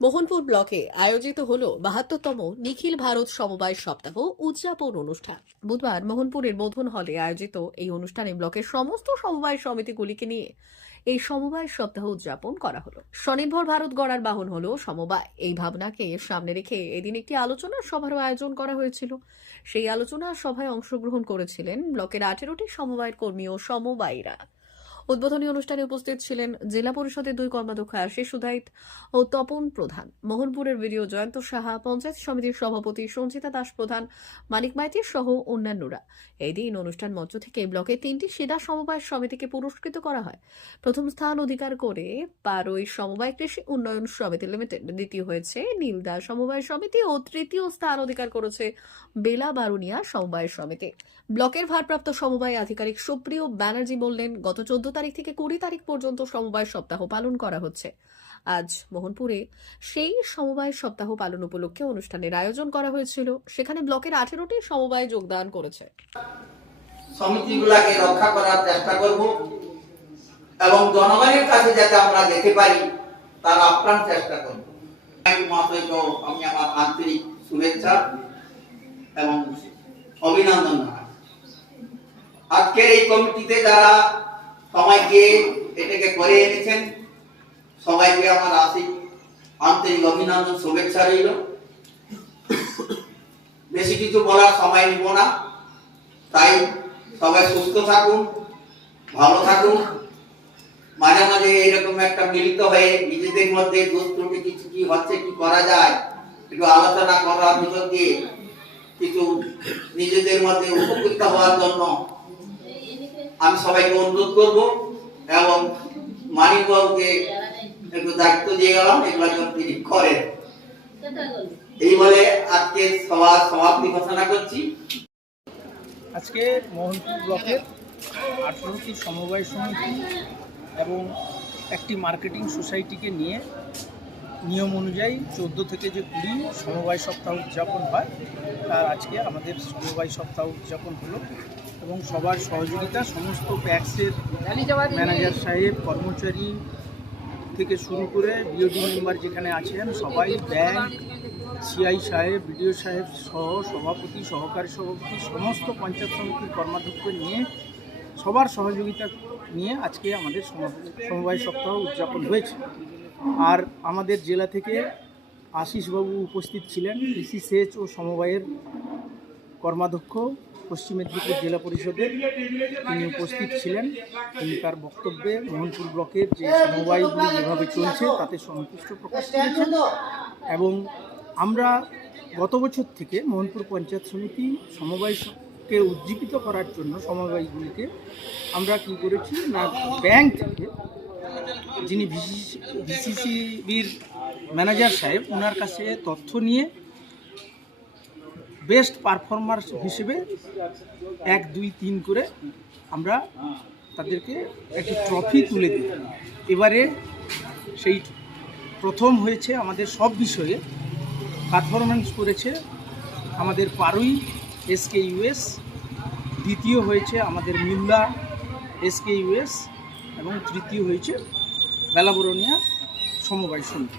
মোহনপুর ব্লকে আয়োজিত হল বাহাত্তরতম নিখিল ভারত সমবায় সপ্তাহ উদযাপন অনুষ্ঠান। বুধবার মোহনপুরের বোধন হলে আয়োজিত এই অনুষ্ঠানে ব্লকের সমস্ত সমবায় সমিতিগুলিকে নিয়ে এই সমবায় সপ্তাহ উদযাপন করা হলো। স্বনির্ভর ভারত গড়ার বাহন হলো সমবায়। এই ভাবনাকে সামনে রেখে এদিন একটি আলোচনা সভার আয়োজন করা হয়েছিল। সেই আলোচনা সভায় অংশগ্রহণ করেছিলেন ব্লকের আঠেরোটি সমবায়ের কর্মী ও সমবায়ীরা। উদ্বোধনী অনুষ্ঠানে উপস্থিত ছিলেন জেলা পরিষদের দুই কর্মাধ্যক্ষ আশিস সুদাইত ও তপন প্রধান। মোহনপুরের ভিডিও জয়ন্ত সাহা, পঞ্চায়েত সমিতির সভাপতি সঞ্চিতা দাস প্রধান, মানিক মাইতির সহ অন্যান্যরা। এই দিন অনুষ্ঠান মঞ্চ থেকে ব্লকে তিনটি সেরা সমবায় সমিতিকে পুরস্কৃত করা হয়। প্রথম স্থান অধিকার করে পারই সমবায় কৃষি উন্নয়ন সমিতি লিমিটেড, দ্বিতীয় হয়েছে নীলদা সমবায় সমিতি ও তৃতীয় স্থান অধিকার করেছে বেলা বারুনিয়া সমবায় সমিতি। ব্লকের ভারপ্রাপ্ত সমবায় আধিকারিক সুপ্রিয় ব্যানার্জি বললেন, গত চোদ্দ তারিখ থেকে কুড়ি তারিখ পর্যন্ত সমবায় সপ্তাহ পালন করা হচ্ছে। আজ মোহনপুরে সেই সমবায় সপ্তাহ পালন উপলক্ষে অনুষ্ঠানের আয়োজন করা হয়েছিল। সেখানে ব্লকের আঠেরোটি সমবায় যোগদান করেছে। সমিতিগুলাকে রক্ষা করার চেষ্টা করব এবং জনগণের কাছে যাতে আমরা যেতে পারি, তার আপ্রাণ চেষ্টা করব। আমি আমার আন্তরিক শুভেচ্ছা এবং অভিনন্দন আজকের এই কমিটিতে যারা সবাইকে এটাকে করে এনেছেন। সবাইকে আমার আশিক আন্তরিক অভিনন্দন, শুভেচ্ছা রইল। বেশি কিছু বলার সময় নিব না। তাই সবাই সুস্থ থাকুন, ভালো থাকুন। মাঝে মাঝে এরকম একটা মিলিত হয়ে নিজেদের মধ্যে দোষ কিছু কি হচ্ছে, কি করা যায়, একটু আলোচনা করার ভিতর দিয়ে কিছু নিজেদের মধ্যে উপকৃত হওয়ার জন্য আমি সবাইকে অনুরোধ করব এবং মানিক বাবুকে একটু দায়িত্ব দিয়ে গেলাম এগুলো তিনি করেন। এই বলে আজকে সবার সমাপ্তি ঘোষণা করছি। আজকে মোহনপুর ব্লকের আঠেরোটি সমবায় সমিতি এবং একটি মার্কেটিং সোসাইটিকে নিয়ে নিয়ম অনুযায়ী চোদ্দ থেকে যে কুড়ি সমবায় সপ্তাহ উদযাপন হয়, তার আজকে আমাদের সমবায় সপ্তাহ উদযাপন হলো। এবং সবার সহযোগিতা, সমস্ত প্যাক্সের ম্যানেজার সাহেব, কর্মচারী থেকে শুরু করে বিওডি মেম্বার যেখানে আছেন, সবাই ব্যাংক সিআই সাহেব বিডিও সাহেব সহ সভাপতি, সহকারী সভাপতি, সমস্ত পঞ্চায়েত সমিতির কর্মাধ্যক্ষ নিয়ে সবার সহযোগিতা নিয়ে আজকে আমাদের সমবায় সপ্তাহ উদযাপন হয়েছে। আর আমাদের জেলা থেকে আশিসবাবু উপস্থিত ছিলেন কৃষি সেচ ও সমবায়ের কর্মাধ্যক্ষ পশ্চিম মেদিনীপুর জেলা পরিষদের তিনি উপস্থিত ছিলেন। তিনি তার বক্তব্যে মোহনপুর ব্লকের যে সমবায়গুলি যেভাবে চলছে, তাতে সন্তুষ্ট প্রকাশ করেছেন। এবং আমরা গত বছর থেকে মোহনপুর পঞ্চায়েত সমিতি সমবায়কে উজ্জীবিত করার জন্য সমবায়গুলিকে আমরা কি করেছি না, ব্যাংক থেকে যিনি ভিসিসিবির ম্যানেজার সাহেব ওনার কাছে তথ্য নিয়ে বেস্ট পারফরমার হিসেবে এক, দুই, তিন করে আমরা তাদেরকে একটি ট্রফি তুলে দিই। এবারে সেই প্রথম হয়েছে আমাদের সব বিষয়ে পারফরমেন্স করেছে আমাদের পারুই এসকে ইউএস দ্বিতীয় হয়েছে আমাদের মিল্লা এসকে ইউএস এবং তৃতীয় হয়েছে বেলাবরণিয়া সমবায় সমিতি।